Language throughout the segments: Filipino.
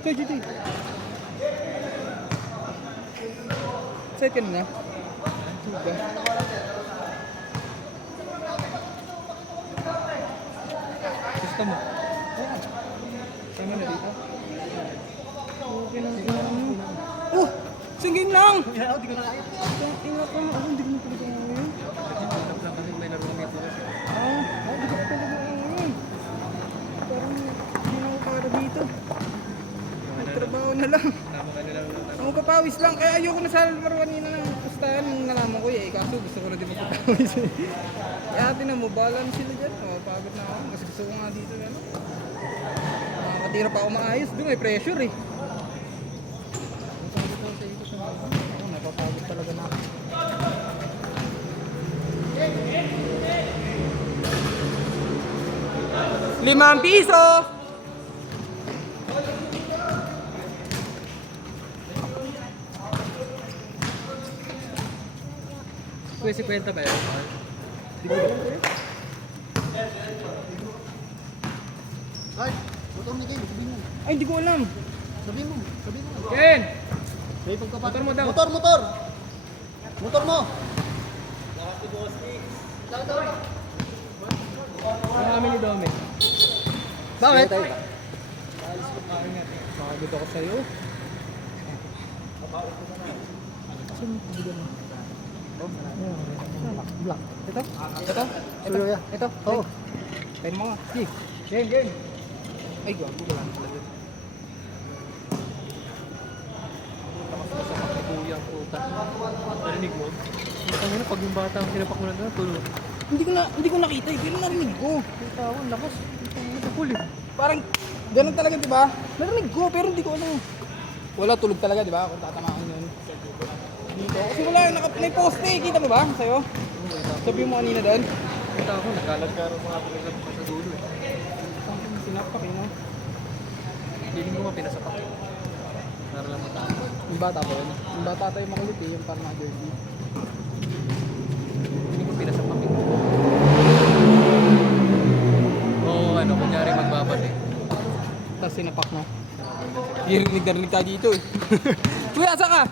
Choy, choy, choy. Side ka na. Tuga. Gusto mo? Ayan. Kami na dito. Okay lang. Oh! Singin lang! Hindi ko na kaya. Ina ko. Hindi ko na talaga ngayon. May laro kami po. Hindi ko na talaga ngayon. Parang hindi na ako para dito. Trabaho na lang. Tama ka nila. Ang kapawis lang. Kaya ayoko na sa laruan na ng pustahan. Nung nalaman ko kaso gusto ko na din magpapawis. Kaya tinan mo, balance sila dyan. Pagod na ako. Kasi gusto ko nga dito. Nakakatira pa ako maayos. Doon may pressure eh. Ako, napapagod talaga na ako. 5 piso! Kuya, si kwenta ba yun? Ay, motor ni Ken, sabihin mo. Ay, hindi ko alam. Sabihin mo, sabihin mo. Ken! May pagkapat. Motor mo daw. Motor, motor! Motor mo! Ano kami ni Dome? Bakit? Pagod ako sa'yo. Black. Ito? Ito? Suyo ya. Ito? Oo. Kain mo nga. Sige. Game. Ay, gago ko lang talaga. Kuya ang puta. Narinig mo? Ang ina, pag yung bata ang sinapak mo lang na, tulog. Hindi ko nakita eh, pero narinig ko. Yung tao, ang lakas. Ang cool eh. Parang ganun talaga, di ba? Narinig ko, pero hindi ko alam. Wala, tulog talaga, di ba? Kung tatamaan yun. Dito. Kasi wala, may poste, kita mo ba? Sa'yo? Sabi mo kanina doon. Yung tao, nagkalag-karo mga pinagsapak sa dulo eh. Sinapak eh, no? Feeling ko nga pinasapak eh. Para lang mataas. Yung bata pa yun. Yung bata tayo makulit eh, yung parang jersey. Feeling ko pinasapak eh. Oo, ano, kunyari magbabat eh. Tapos sinapak na. Narinig tayo dito eh. Kuya, asa ka?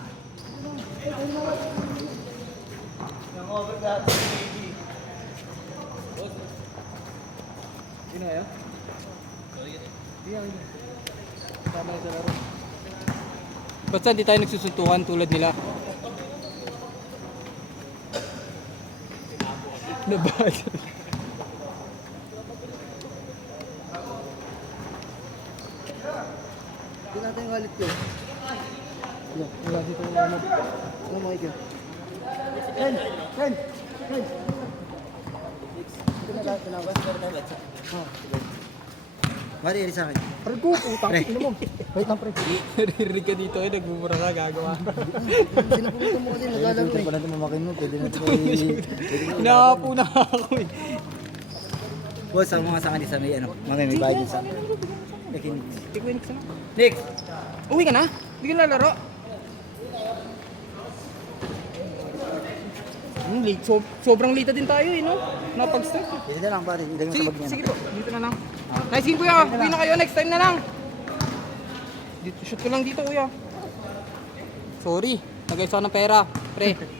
Sino kaya? Tama sa laro. Basta hindi tayo nagsusuntukan tulad nila. Nabad. Hindi natin yung wallet ko. Wala dito Ano mo ikaw? Ken! Ken! Ken! Ito na lahat, tinabas. Mari, eri sa akin. Pre ko, putang Pre. ina mo. Wait lang pre. Naririnig ka dito eh, nagmumura ka, gagawa. Sila pumunta mo kasi naglalaro eh. Pwede natin mamakin mo, pwede natin Inahapo na ako eh. Boss, ang mga sa akin sa may ano, mamay may bayad sa akin. Hindi ko inig sana. Nick! Uwi ka na? Hindi ka lalaro? Late. Sobrang late din tayo eh, no? Napag-start. Dito na lang pare, ilagay mo Sige, sa bag niya. sige po. Dito na lang. Nice game kuya. Uwi na kayo. Next time na lang. Dito, shoot ko lang dito kuya. Sorry. Nagayos ako ng pera. Pre.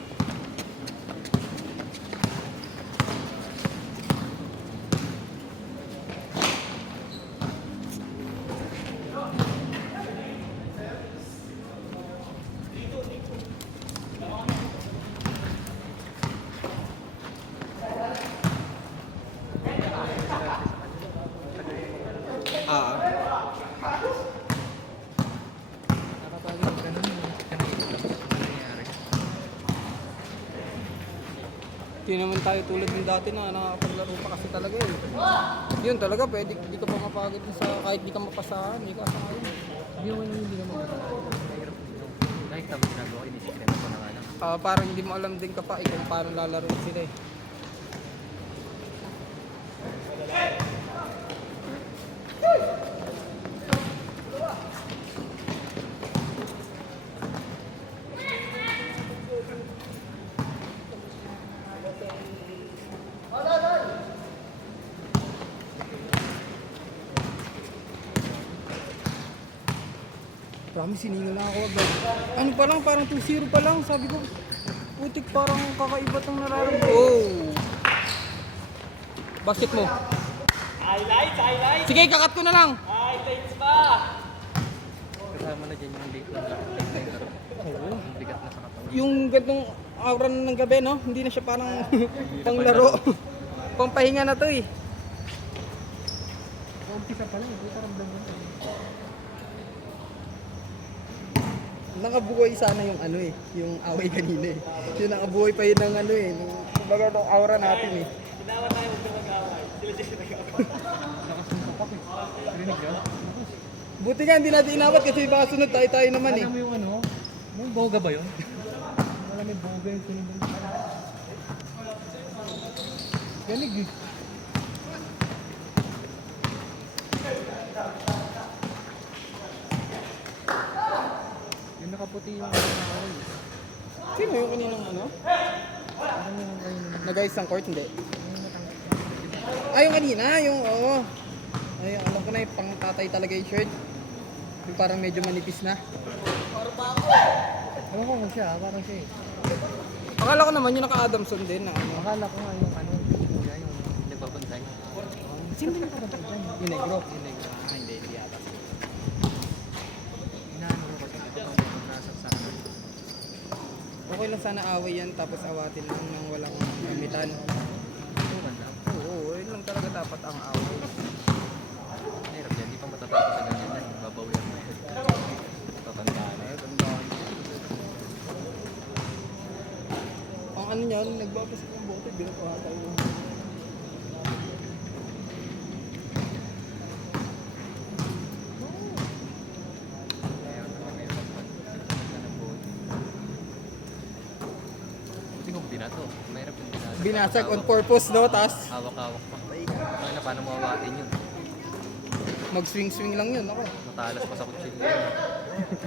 Hindi naman tayo tulad ng dati na nakakapaglaro pa kasi talaga eh. Yun talaga, pwede hindi ka pa mapagod sa kahit di ka mapasahan, hindi ka sa ngayon. Hindi naman. Mahirap. Kahit tapos ginagawa, inisikreto ko na nga lang. Parang hindi mo alam din ka pa kung paano lalaro sila eh. Dami siningal na ako agad. Ano pa lang, parang 2-0 pa lang. Sabi ko, putik parang kakaiba tong nararamdaman. Oh! Basket mo. Highlights! Sige, kakat ko na lang. Kasama na dyan yung late na laro. Oo. Ang bigat na sa katawan. Yung gantong aura ng gabi, no? Hindi na siya parang panglaro. Pampahinga na to eh. Umpisa pa lang, hindi karamdam mo. Nakabuhay sana yung ano eh, yung away kanina eh. Yung nakabuhay pa yun ng ano eh, ng kumbaga ng aura natin eh. Nakasuntok eh. Rinig yun? Buti nga hindi natin inawat kasi baka sunod tayo naman eh. Alam mo yung ano? May boga ba yun? Wala may boga yung sinunod. Ganig eh. Yung nakaputi yung nakawal. Sino yung kaninang ano? Ano yung kayo nung Nag-ayos ng court? Hindi. Ah, yung kanina, yung oo. Ay, alam ko na yung pang tatay talaga yung shirt. Yung parang medyo manipis na. Ewan ko kung siya, parang siya eh. Akala ko naman yung naka-Adamson din na ano. Akala ko nga yung ano, yung nagbabansay. Sino din nakapatay dyan? Yung negro. Yung negro. Ah, hindi yata. Inaano ko kasi ito ang nasa sa akin. Okay lang sana away yan tapos awatin lang nang walang gamitan. Turan lang. Oo, yun lang talaga dapat ang away. Mahirap yan, di pa matatapos sa ganyan yan. Babawi ako na yan. Tatandaan na yun. Ang ano niyan, nagbabasik ng bote, binakuha tayo. Buti kung binato. Mahirap yung binato. Binasag on purpose, no? Tapos Hawak-hawak pa. Paano mawawatin yun? mag-swing-swing lang yun, ako. Matalas pa sa kutsilyo.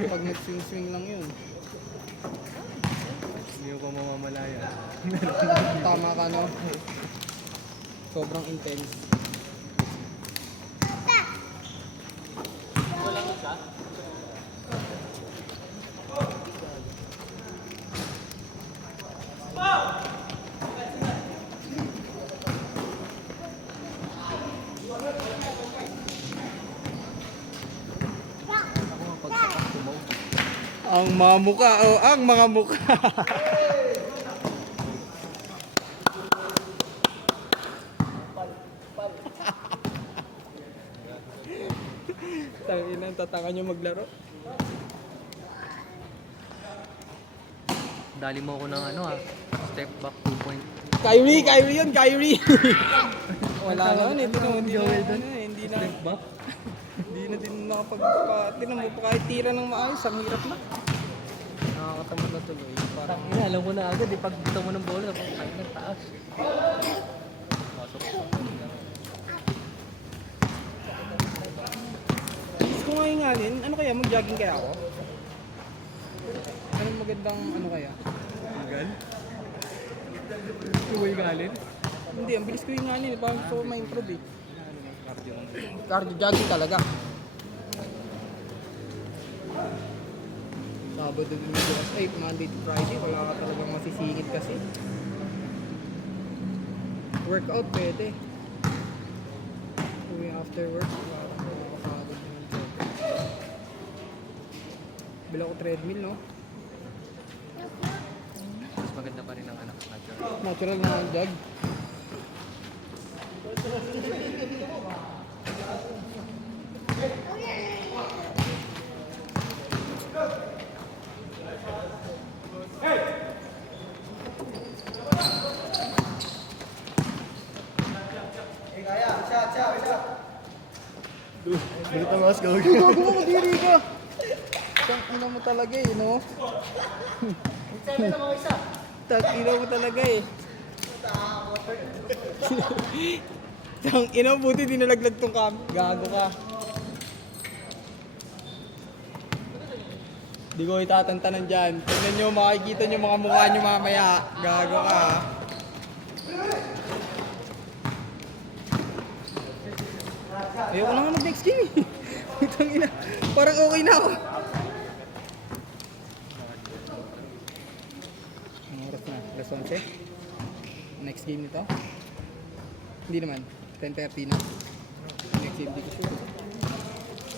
Pag nag-swing-swing lang yun. Hindi ko mamamalaya. Tama ka, no? Sobrang intense. Ako nga pagsakat tumaw. Ang mga muka, oh, ang mga muka. Tangina, tatanga nyo maglaro. Dali mo ako ng ano ah. Step back 2 point. Kyrie yun, Kyrie. Wala naman, hindi na, hindi na, ano, hindi na, Step back? hindi na din tinan mo pa kahit tira ng maayos, ang hirap na. Nakakatamad na tuloy. Parang, Tangina, alam mo na agad eh. Pag dito mo ng bola, tapos kain ng taas. Pasok ko. gusto ko nga hingalin, ano kaya, mag-jogging kaya ako? Anong magandang, ano kaya? Magal? Tuway galin? Hindi, ang bilis ko hingalin, parang gusto ko ma-improve eh. Cardio lang. Cardio jogging talaga. Sabado din medyo as 8, Monday to Friday, wala ka talagang masisingit kasi. Workout pwede. Uwi after work, nakakapagod naman siya. Bila ko treadmill, no? Mas maganda pa rin ang anak natural. Natural na ang jog. Bilit ang mas gawin. Gago mo, madiri ka! Tangina mo talaga eh, no? Tangina mo talaga eh. Tangina, buti di nalaglag tong gago ka. Di ko itatantanan dyan. Tignan nyo, makikita nyo mga mukha nyo mamaya. Gago ka ha. Ayoko na nga mag-next game eh. Tangina, parang okay na ako. Anong oras na? Alas 11? Next game nito? Hindi naman. 10:30 na. Next game, di ko sure.